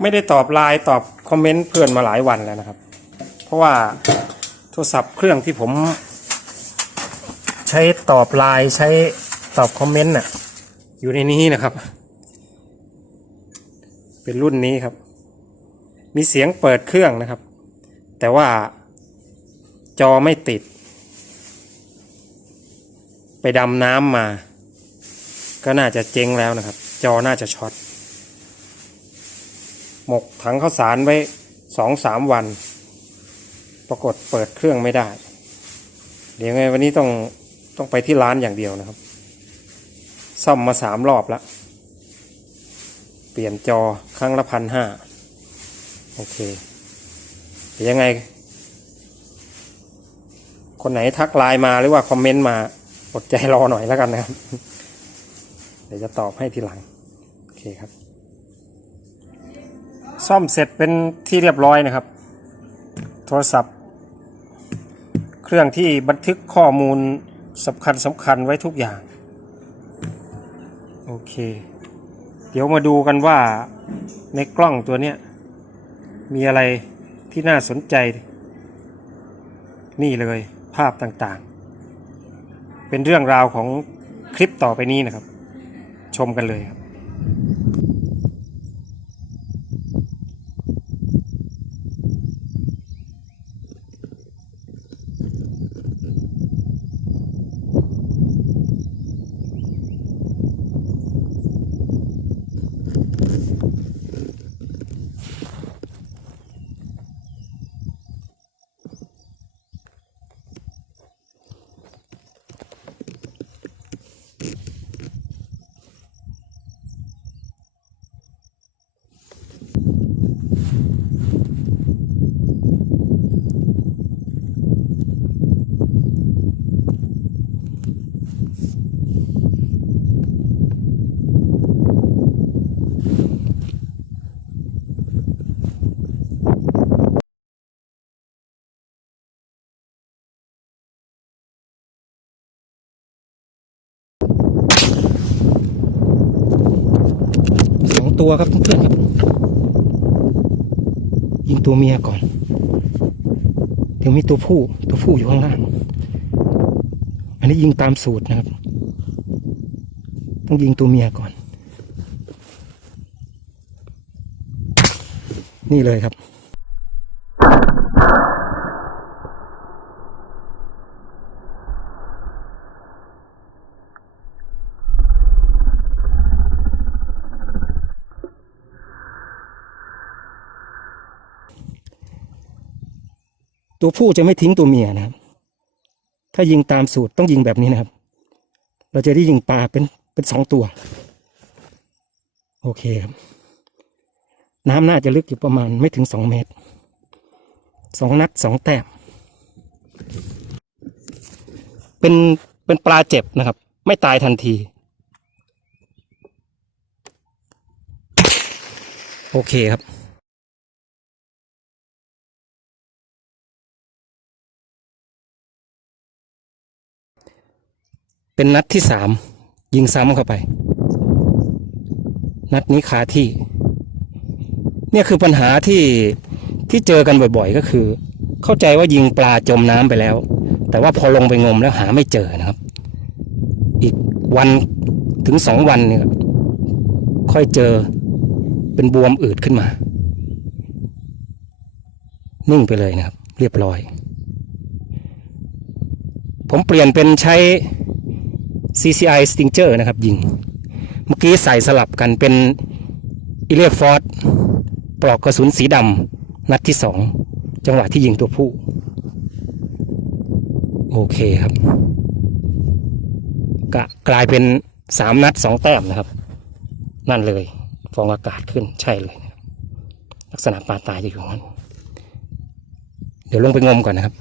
ไม่ได้ตอบไลน์ตอบคอมเมนต์เพื่อนมาหลายวันแล้วนะครับ เพราะว่าโทรศัพท์เครื่องที่ผม ใช้ตอบไลน์ใช้ตอบคอมเมนต์น่ะ อยู่ในนี้นะครับ เป็นรุ่นนี้ครับ มีเสียงเปิดเครื่องนะครับ แต่ว่าจอไม่ติด ไปดำน้ำมา ก็น่าจะเจ๊งแล้วนะครับ จอน่าจะช็อต หมกถังข้าวสารไว้สองสามวัน ปรากฏเปิดเครื่องไม่ได้ เดี๋ยวไงวันนี้ต้องต้องไปที่ร้านอย่างเดียวนะครับ ซ่อมมาสามรอบแล้วเปลี่ยนจอครั้งละพันห้าโอเคเดี๋ยวยังไง คนไหนทักไลน์มาหรือว่าคอมเมนต์มาอดใจรอหน่อยแล้วกันนะครับ เดี๋ยวจะตอบให้ทีหลัง โอเคครับ ซ่อมเสร็จเป็นที่เรียบร้อยนะครับ โทรศัพท์ เครื่องที่บันทึกข้อมูลสำคัญสำคัญไว้ทุกอย่าง โอเค เดี๋ยวมาดูกันว่าในกล้องตัวเนี้ย มีอะไรที่น่าสนใจ นี่เลยภาพต่างๆ เป็นเรื่องราวของคลิปต่อไปนี้นะครับ ชมกันเลยครับ ตัวครับเพื่อนๆครับยิงตัวเมียก่อน เดี๋ยวมีตัวผู้ตัวผู้อยู่ข้างล่าง อันนี้ยิงตามสูตรนะครับ ต้องยิงตัวเมียก่อน นี่เลยครับ ตัวผู้จะไม่ทิ้งตัวเมียนะครับ ถ้ายิงตามสูตรต้องยิงแบบนี้นะครับ เราจะได้ยิงปลาเป็นเป็นสองตัว โอเคครับ น้ำน่าจะลึกอยู่ประมาณไม่ถึงสองเมตร สองนัดสองแต้ม เป็นเป็นปลาเจ็บนะครับ ไม่ตายทันที โอเคครับ เป็นนัดที่สามยิงซ้ำเข้าไป นัดนี้คาที่ เนี่ยคือปัญหาที่ที่เจอกันบ่อยๆ ก็คือ เข้าใจว่ายิงปลาจมน้ำไปแล้ว แต่ว่าพอลงไปงมแล้วหาไม่เจอนะครับ อีกวันถึงสองวันเนี่ยค่อยเจอเป็นบวมอืดขึ้นมา นิ่งไปเลยนะครับ เรียบร้อย ผมเปลี่ยนเป็นใช้ CCI Stinger นะครับ ยิง เมื่อกี้ใส่สลับกันเป็นอิเลียฟอร์ดปลอกกระสุนสีดำนัดที่สองจังหวะที่ยิงตัวผู้ โอเคครับกะกลายเป็นสามนัดสองแต้มนะครับ นั่นเลย ฟองอากาศขึ้นใช่เลย ลักษณะปลาตายจะอยู่งนั้น เดี๋ยวลงไปงมก่อนนะครับ